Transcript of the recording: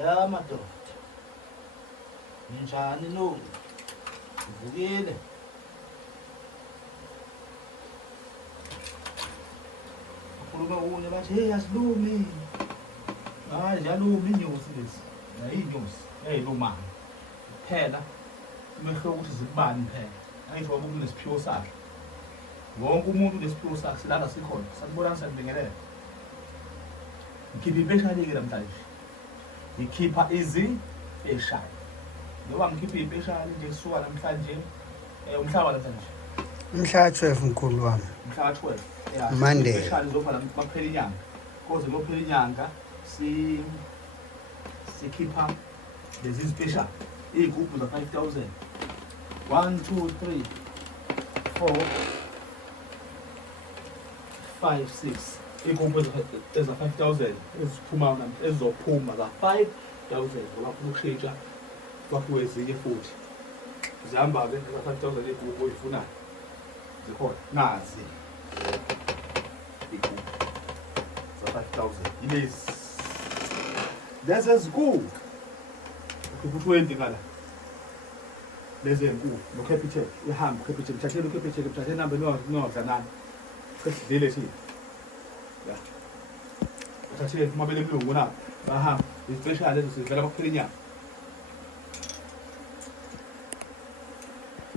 Ya madoda. Ninjani no? Uvukile. Ukhuluma kunye bathi hey asilumi. Hayi ziyaluma inyosi lezi. Yayinyosi. Luma. Phela mehlo ukuthi zibani phela. Ayisho ngoba unesiphiwo sakhe. Wonke umuntu unesiphiwo sakhe silala sikhona. Sakubona sakubingelela. Ngikhipha impeshali ke namhlanje. Ngikhipha izipeshali. Ngoba ngikhipha impeshali nje kusuka namhlanje umhlaba namhlanje. Mhla 12 mkhulu wami. Mhla 12. Yeah. Monday. Impeshali zovala makuphela inyanga. Koze kuphela inyanga sikhipha lezi special igubhu za 5000. 1 2 3 4 5 6 igubhu eza 5000 eziphuma namhlanje ezizophuma za 5000 ngoba ufuna ukushintsha kwakuwe ezinye futhi zihamba ke za 5000 igubhu oyifunayo zikhona nazi igubhu za 5000 yilezi lezi ezinkulu ukuthi ngala lezi ezinkulu no capital ihamba capital thathela capital thathela number nodla nani sesidlile sithi ya thathela mabele mlungu na bahamba special lezi sivela bakuphela inyanga